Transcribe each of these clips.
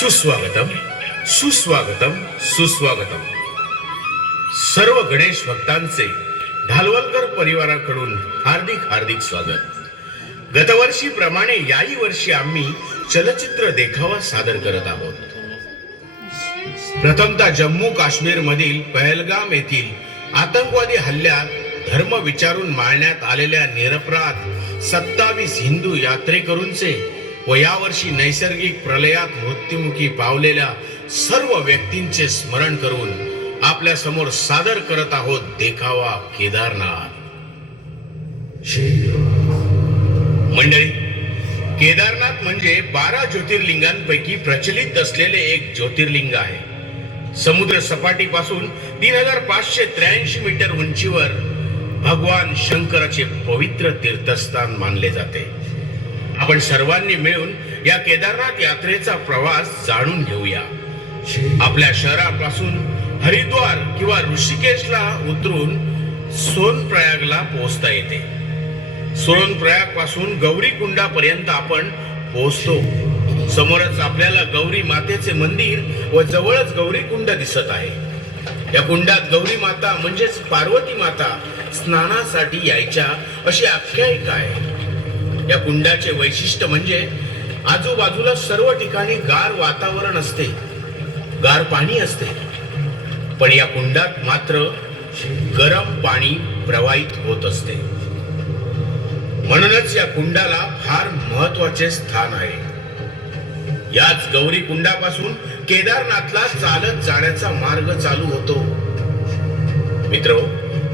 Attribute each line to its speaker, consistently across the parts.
Speaker 1: सुस्वागतम सुस्वागतम सुस्वागतम. सर्व गणेश भक्तांचे ढालवलकर परिवाराकडून हार्दिक हार्दिक स्वागत. गतवर्षी प्रमाणे याही वर्षी आम्ही चलचित्र देखावा सादर करत आहोत. प्रथमतः जम्मू काश्मीर मधील पहलगाम येथील आतंकवादी हल्ल्यात धर्म विचारून मारण्यात आलेल्या निरपराध सत्तावीस हिंदू यात्रेकरूंचे व यावर्षी नैसर्गिक प्रलयात मृत्युमुखी पावलेल्या सर्व व्यक्तींचे स्मरण करून आपल्यासमोर सादर करत आहोत देखावा केदारनाथ. मंडळी केदारनाथ म्हणजे बारा ज्योतिर्लिंगांपैकी प्रचलित असलेले एक ज्योतिर्लिंग आहे. समुद्र सपाटीपासून तीन हजार पाचशे त्र्याऐंशी मीटर उंचीवर भगवान शंकराचे पवित्र तीर्थस्थान मानले जाते. आपण सर्वांनी मिळून या केदारनाथ यात्रेचा प्रवास जाणून घेऊया. आपल्या शहरापासून हरिद्वार किंवा ऋषिकेशला उतरून सोनप्रयागला पोहोचता येते. सोनप्रयागपासून गौरी कुंडापर्यंत आपण पोहोचतो. समोरच आपल्याला गौरी मातेचे मंदिर व जवळच गौरी कुंड दिसत आहे. या कुंडात गौरी माता म्हणजेच पार्वती माता स्नानासाठी यायच्या अशी आख्यायिका आहे. या कुंडाचे वैशिष्ट्य म्हणजे आजूबाजूला सर्व ठिकाणी गार वातावरण असते गार पाणी असते. पण या कुंडात मात्र गरम पाणी प्रवाहित होत असते. म्हणूनच या कुंडाला फार महत्त्वाचे स्थान आहे. याच गौरी कुंडापासून केदारनाथला चालत जाण्याचा मार्ग चालू होतो. मित्र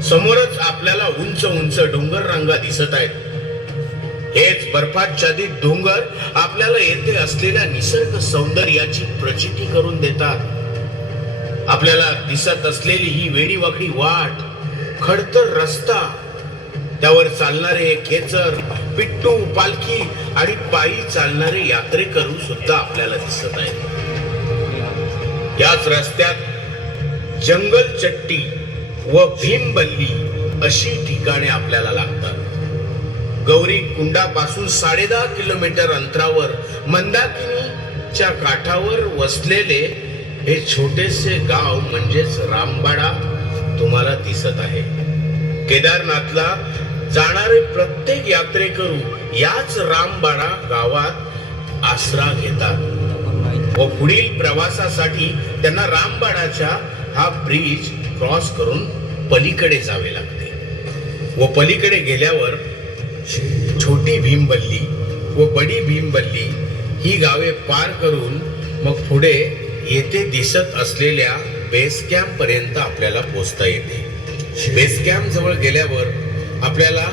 Speaker 1: समोरच आपल्याला उंच उंच डोंगर रांगा दिसत आहेत. हेच बर्फाच्छादित डोंगर आपल्याला येथे असलेल्या निसर्ग सौंदर्याची प्रचिती करून देतात. आपल्याला दिसत असलेली ही वेडीवाकडी वाट खडतर रस्ता त्यावर चालणारे खेचर पिट्टू पालखी आणि पायी चालणारे यात्रेकरू सुद्धा आपल्याला दिसत आहेत. याच रस्त्यात जंगल चट्टी व भीमबल्ली अशी ठिकाणे आपल्याला लागतात. गौरी कुंडापासून साडे दहा किलोमीटर अंतरावर मंदाकिनीच्या काठावर वसलेले हे छोटेसे गाव म्हणजेच रामबाडा तुम्हाला दिसत आहे. केदारनाथला जाणारे प्रत्येक यात्रेकरू याच रामबाडा गावात आसरा घेतात व पुढील प्रवासासाठी त्यांना रामबाडाच्या हा ब्रिज क्रॉस करून पलीकडे जावे लागते. व पलीकडे गेल्यावर छोटी भीमबल्ली व बडी भीमबल्ली ही गावे पार करून मग पुढे येथे दिसत असलेल्या बेस कॅम्पपर्यंत आपल्याला पोहोचता येते. बेस कॅम्प जवळ गेल्यावर आपल्याला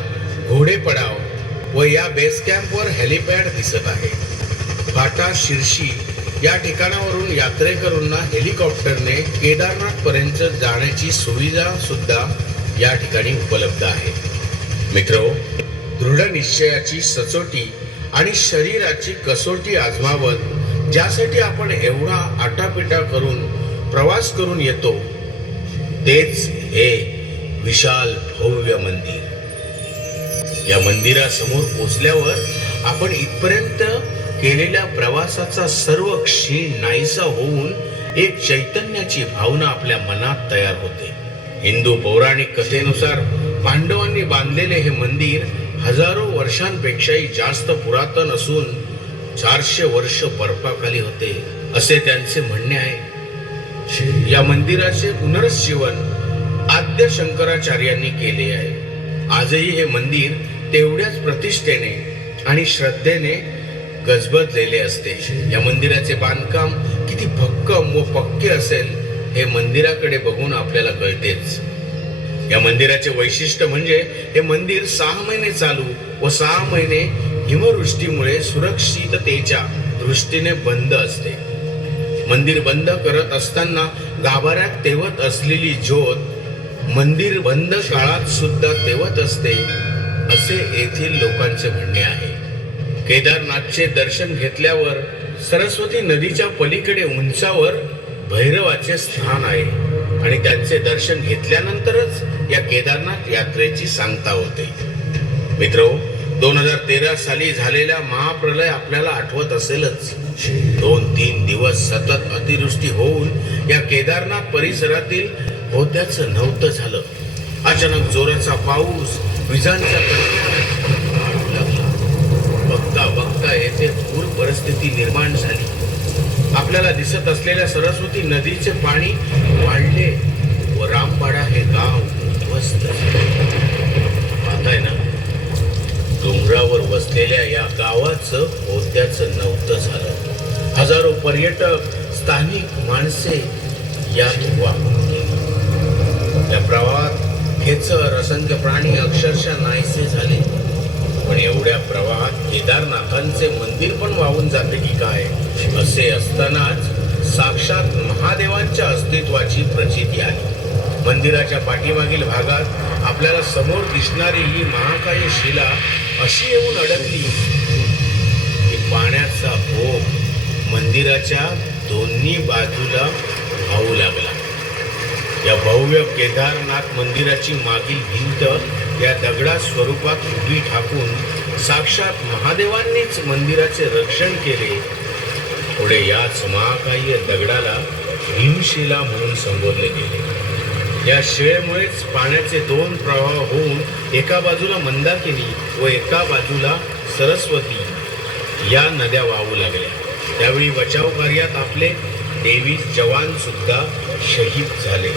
Speaker 1: घोडे पडाव व या बेस कॅम्पवर हेलिपॅड दिसत आहे. फाटा शिर्शी या ठिकाणावरून यात्रेकरूंना हेलिकॉप्टरने केदारनाथपर्यंत जाण्याची सुविधा सुद्धा या ठिकाणी उपलब्ध आहे. मित्रो दृढ निश्चयाची सचोटी आणि शरीराची कसोटी आजमावत ज्यासाठी आपण एवढा आटापिटा करून प्रवास करून येतो तेच हे विशाल भव्य मंदिर. या मंदिरासमोर पोचल्यावर आपण इथपर्यंत केलेल्या प्रवासाचा सर्व क्षीण नाहीसा होऊन एक चैतन्याची भावना आपल्या मनात तयार होते. हिंदू पौराणिक कथेनुसार पांडवांनी बांधलेले हे मंदिर हजारो वर्षांपेक्षाही जास्त पुरातन असून चारशे वर्ष बर्फाखाली होते असे त्यांचे म्हणणे आहे. या मंदिराचे पुनरुज्जीवन आद्य शंकराचार्यांनी केले आहे. आजही हे मंदिर तेवढ्याच प्रतिष्ठेने आणि श्रद्धेने गजबजलेले असते. या मंदिराचे बांधकाम किती भक्कम व पक्के असेल हे मंदिराकडे बघून आपल्याला कळतेच. या मंदिराचे वैशिष्ट्य म्हणजे हे मंदिर सहा महिने चालू व सहा महिने हिमवृष्टीमुळे सुरक्षिततेच्या दृष्टीने बंद असते. मंदिर बंद करत असताना गाभाऱ्यात तेवत असलेली ज्योत मंदिर बंद काळात सुद्धा तेवत असते असे येथील लोकांचे म्हणणे आहे. केदारनाथचे दर्शन घेतल्यावर सरस्वती नदीच्या पलीकडे उंचावर भैरवाचे स्थान आहे आणि त्यांचे दर्शन घेतल्यानंतरच या केदारनाथ यात्रेची सांगता होते. मित्रो दोन हजार तेरा साली झालेला महाप्रलय आपल्याला आठवत असेलच. दोन तीन दिवस सतत अतिवृष्टी होऊन या केदारनाथ परिसरातील होत्याचं नव्हतं झालं. अचानक जोराचा पाऊस विजांच्या लागला. बघता बघता येथे पूर परिस्थिती निर्माण झाली. आपल्याला दिसत असलेल्या सरस्वती नदीचे पाणी वाढले व रामपाडा हे गाव मस्त आता आहे ना? डोंगरावर वसलेल्या या गावाचं होत्याचं नव्हतं झालं. हजारो पर्यटक स्थानिक माणसे यात वाहून या प्रवाहात खेचर असंख्य प्राणी अक्षरशः नाहीसे झाले. पण एवढ्या प्रवाहात केदारनाथांचे मंदिर पण वाहून जाते की काय? असे असतानाच साक्षात महादेवांच्या अस्तित्वाची प्रचिती आली मंदिराच्या पाठीमागील भागात आपल्याला समोर दिसणारी ही महाकाय शिला अशी येऊन अडकली. की पाण्याचा ओघ मंदिराच्या दोन्ही बाजूला वाहू लागला. या भव्य केदारनाथ मंदिराची मागील भिंत या दगडा स्वरूपात उभी ठाकून साक्षात महादेवांनीच मंदिराचे रक्षण केले. पुढे याच महाकाय दगडाला भीमशिला म्हणून संबोधले गेले. या शिळेमुळेच पाण्याचे दोन प्रवाह होऊन एका बाजूला मंदाकिनी व एका बाजूला सरस्वती या नद्या वाहू लागल्या. त्यावेळी बचाव कार्यात आपले देवी जवान सुद्धा शहीद झाले.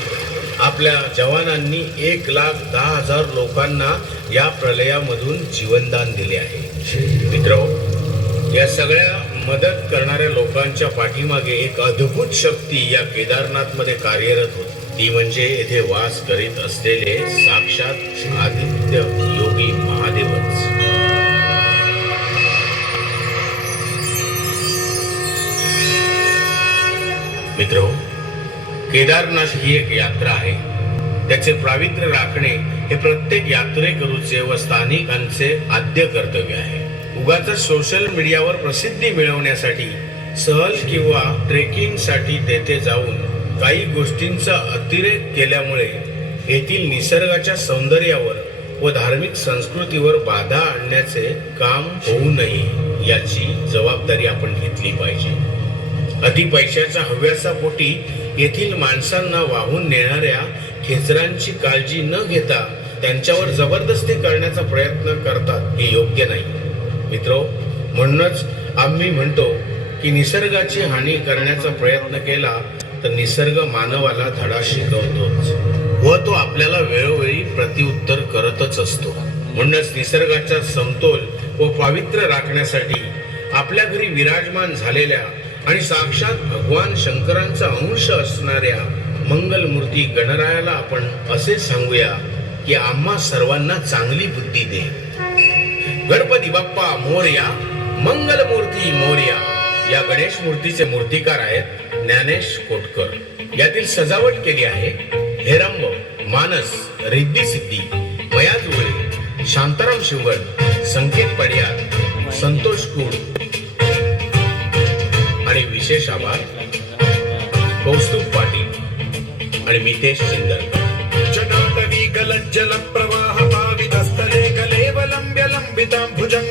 Speaker 1: आपल्या जवानांनी एक लाख दहा हजार लोकांना या प्रलयामधून जीवनदान दिले आहे. मित्र या सगळ्या मदत करणाऱ्या लोकांच्या पाठीमागे एक अद्भुत शक्ती या केदारनाथमध्ये कार्यरत होती. ती म्हणजे येथे वास करीत असलेले साक्षात आदित्य योगी महादेवच. मित्र केदारनाथ ही एक यात्रा आहे. त्याचे प्रावित्र्य राखणे हे प्रत्येक यात्रेकरूचे व स्थानिकांचे आद्य कर्तव्य आहे. उगाच सोशल मीडियावर प्रसिद्धी मिळवण्यासाठी सहल किंवा ट्रेकिंगसाठी तेथे जाऊन काही गोष्टींचा अतिरेक केल्यामुळे येथील निसर्गाच्या सौंदर्यावर व धार्मिक संस्कृतीवर बाधा आणण्याचे काम होऊ नये याची जबाबदारी आपण घेतली पाहिजे. अति पैशाच्या हव्यासा पोटी येथील माणसांना वाहून नेणाऱ्या खेचरांची काळजी न घेता त्यांच्यावर जबरदस्ती करण्याचा प्रयत्न करतात हे योग्य नाही. मित्रो म्हणूनच आम्ही म्हणतो की निसर्गाची हानी करण्याचा प्रयत्न केला तर निसर्ग मानवाला धडा शिकवतोच. व तो आपल्याला वेळोवेळी प्रतिउत्तर करतच असतो. म्हणूनच निसर्गाचा समतोल व पावित्र्य राखण्यासाठी आपल्या घरी विराजमान झालेल्या आणि साक्षात भगवान शंकरांचा अंश असणाऱ्या मंगलमूर्ती गणरायाला आपण असे सांगूया की आम्हा सर्वांना चांगली बुद्धी दे. गणपती बाप्पा मोर्या मंगलमूर्ती मोर्या. या गणेश मूर्तीचे मूर्तिकार आहेत ज्ञानेश कोटकर. यातील सजावट केली आहे हेरंब मानस रिद्धी सिद्धी मया जुळे शांताराम शिवगण संकेत पडियार संतोष कुड आणि विशेष आभार कौस्तुभ पाटील आणि मितेश सिंदर जनादवी गलज्जल प्रवाह पावितस्तले कलेवलंब्य लंबितां भुजं